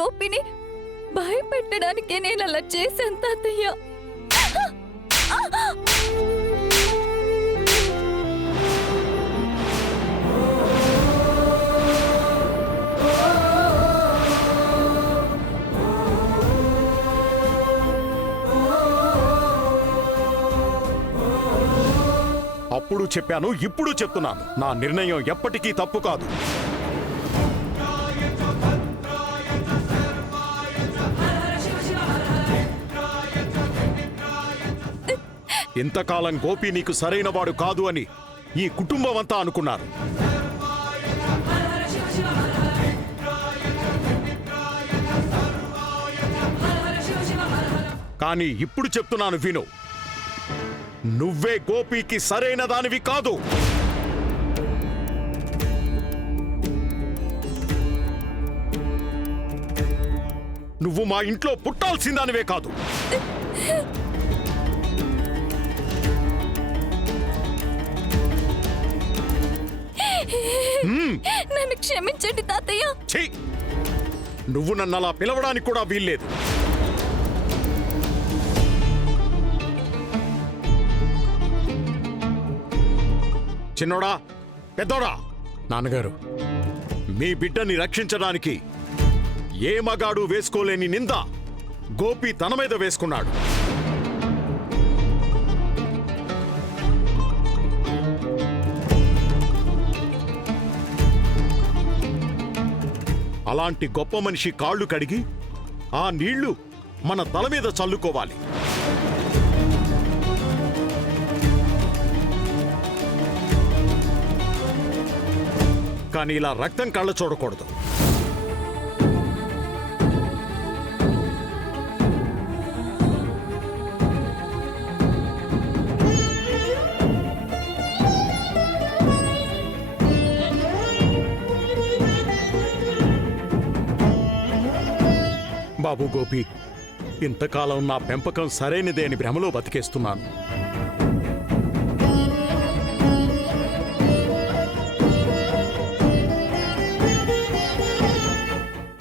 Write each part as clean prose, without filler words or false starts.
గోపిని భయపెట్టడానికే నేను అలా చేశాను తాతయ్య. అప్పుడు చెప్పాను, ఇప్పుడు చెప్తున్నాను, నా నిర్ణయం ఎప్పటికీ తప్పు కాదు. ఇంతకాలం గోపి నీకు సరైన వాడు కాదు అని ఈ కుటుంబం అంతా అనుకున్నారు. కానీ ఇప్పుడు చెప్తున్నాను విను, నువ్వే గోపికి సరైన దానివి కాదు. నువ్వు మా ఇంట్లో పుట్టాల్సిందానివే కాదు. నన్ను క్షమించండి తాతయ్య. ఛీ, నువ్వు నన్ను అలా పిలవడానికి కూడా వీల్లేదు. చిన్నోడా, పెద్దోడా, నాన్నగారు, మీ బిడ్డని రక్షించడానికి ఏ మగాడు వేసుకోలేని నింద గోపి తన మీద వేసుకున్నాడు. అలాంటి గొప్ప మనిషి కాళ్ళు కడిగి ఆ నీళ్లు మన తల మీద చల్లుకోవాలి. కానీ ఇలా రక్తం కళ్ళ చూడకూడదు. బాబు గోపి, ఇంతకాలం నా పెంపకం సరైనదే అని భ్రమలో బతికేస్తున్నాను.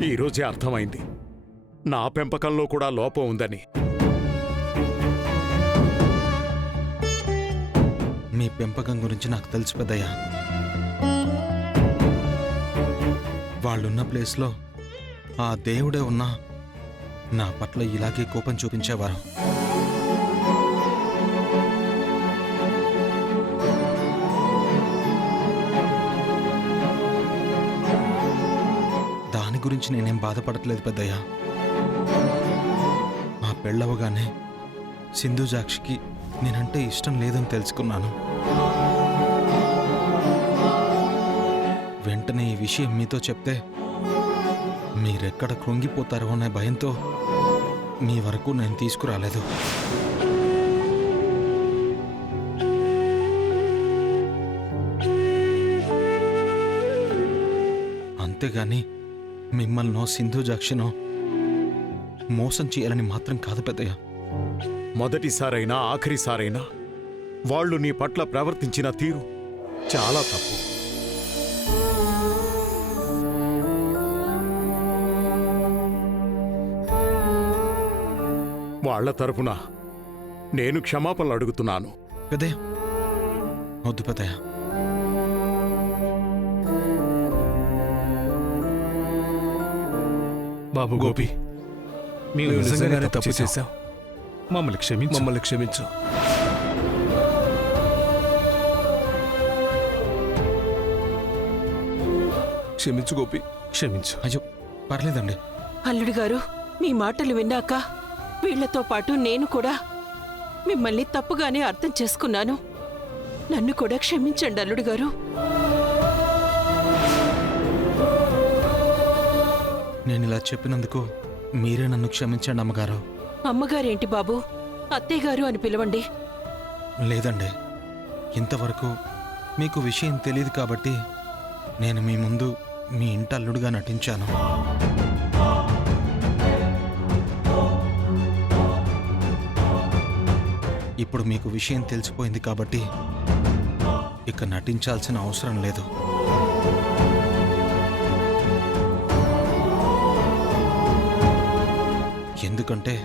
ఈరోజే అర్థమైంది నా పెంపకంలో కూడా లోపం ఉందని. మీ పెంపకం గురించి నాకు తెలుసు పెద్దయ్య. వాళ్ళున్న ప్లేస్లో ఆ దేవుడే ఉన్నా నా పట్ల ఇలాగే కోపం చూపించేవారు. దాని గురించి నేనేం బాధపడట్లేదు పెద్దయ్య. మా పెళ్ళవగానే సింధుజాక్షికి నేనంటే ఇష్టం లేదని తెలుసుకున్నాను. వెంటనే ఈ విషయం మీతో చెప్తే మీరెక్కడ కృంగిపోతారో అనే భయంతో మీ వరకు నేను తీసుకురాలేదు. అంతేగాని మిమ్మల్నో సింధుజాక్షినో మోసం చేయాలని మాత్రం కాదు పెద్దయ్య. మొదటిసారైనా ఆఖరిసారైనా వాళ్ళు నీ పట్ల ప్రవర్తించిన తీరు చాలా తప్పు. వాళ్ల తరపున నేను క్షమాపణలు అడుగుతున్నాను. పెద్దయ్య, వద్దు పెద్దయ్య. బాబు గోపి, మేము నిజంగానే తప్పు చేశాం. మమ్మల్ని క్షమించు. క్షమించు గోపి, క్షమించు. అయ్యో పర్లేదండి. అల్లుడి గారు, మీ మాటలు విన్నాక వీళ్లతో పాటు నేను కూడా మిమ్మల్ని తప్పుగానే అర్థం చేసుకున్నాను. నన్ను కూడా క్షమించండి అల్లుడి గారు. నేను ఇలా చెప్పినందుకు మీరే నన్ను క్షమించండి అమ్మగారు. అమ్మగారేంటి బాబు, అత్తయ్య గారు అని పిలవండి. లేదండి, ఇంతవరకు మీకు విషయం తెలియదు కాబట్టి నేను మీ ముందు మీ ఇంటి అల్లుడుగా నటించాను. ఇప్పుడు మీకు విషయం తెలిసిపోయింది కాబట్టి ఇక నటించాల్సిన అవసరం లేదు. ఎందుకంటే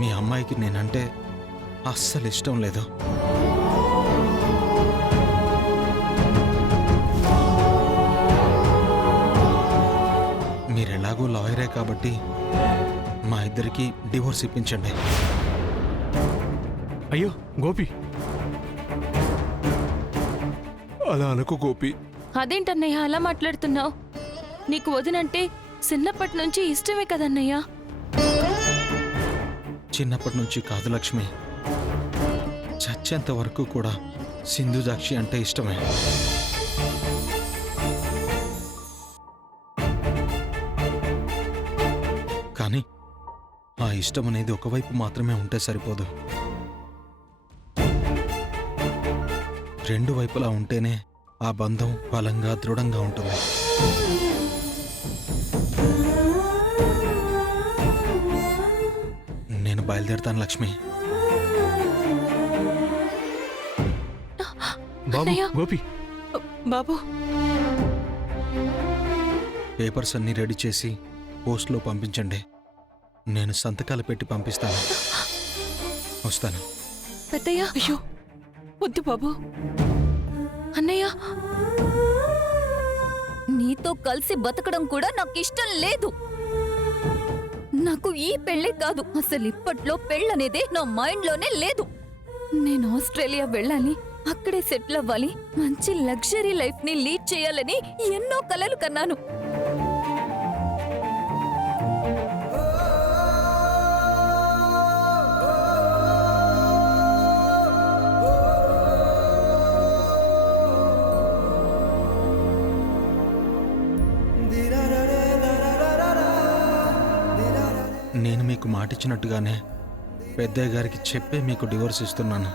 మీ అమ్మాయికి నేనంటే అస్సలు ఇష్టం లేదు. మీరెలాగూ లాయరే కాబట్టి మా ఇద్దరికి డివోర్స్ ఇప్పించండి. అయ్యో గోపి, అలా అనుకో గోపి. అదేంటన్నయ్య అలా మాట్లాడుతున్నావు? నీకు వదినంటే చిన్నప్పటి నుంచి ఇష్టమే కదన్నయ్య. చిన్నప్పటి నుంచి కాదు లక్ష్మి, చచ్చేంత వరకు కూడా సింధుజాక్షి అంటే ఇష్టమే. కానీ ఆ ఇష్టం అనేది ఒకవైపు మాత్రమే ఉంటే సరిపోదు, రెండు వైపులా ఉంటేనే ఆ బంధం బలంగా దృఢంగా ఉంటుంది. నేను బయలుదేరుతాను లక్ష్మి. బాబు అన్నయ్య. గోపి, బాబు, పేపర్స్ అన్నీ రెడీ చేసి పోస్ట్లో పంపించండి. నేను సంతకాలు పెట్టి పంపిస్తాను. వస్తాను. పెద్దయ్య, అయ్యో వద్దు బాబు. అన్నయ్య, నీతో కలిసి బతకడం కూడా నాకు ఇష్టం లేదు. నాకు ఈ పెళ్ళే కాదు, అసలు ఇప్పట్లో పెళ్ళనేదే నా మైండ్లోనే లేదు. నేను ఆస్ట్రేలియా వెళ్ళాలి, అక్కడే సెటిల్ అవ్వాలి, మంచి లగ్జరీ లైఫ్ ని లీడ్ చేయాలని ఎన్నో కలలు కన్నాను. నేను మీకు మాటిచ్చినట్టుగానే పెద్దయ్య గారికి చెప్పే మీకు డివోర్స్ ఇస్తున్నాను.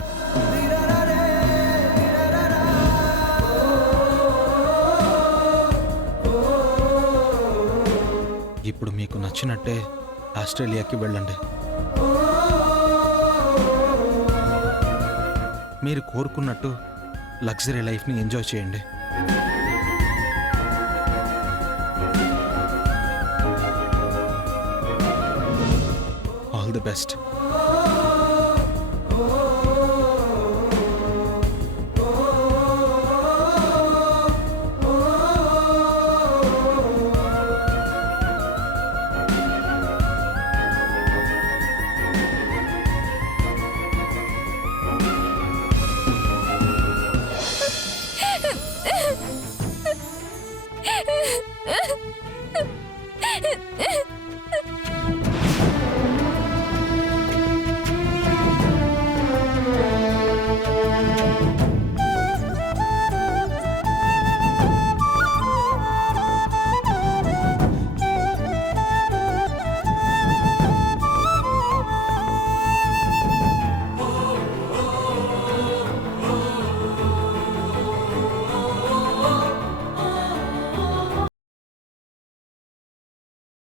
ఇప్పుడు మీకు నచ్చినట్టే ఆస్ట్రేలియాకి వెళ్ళండి. మీరు కోరుకున్నట్టు లగ్జరీ లైఫ్ని ఎంజాయ్ చేయండి. All the best.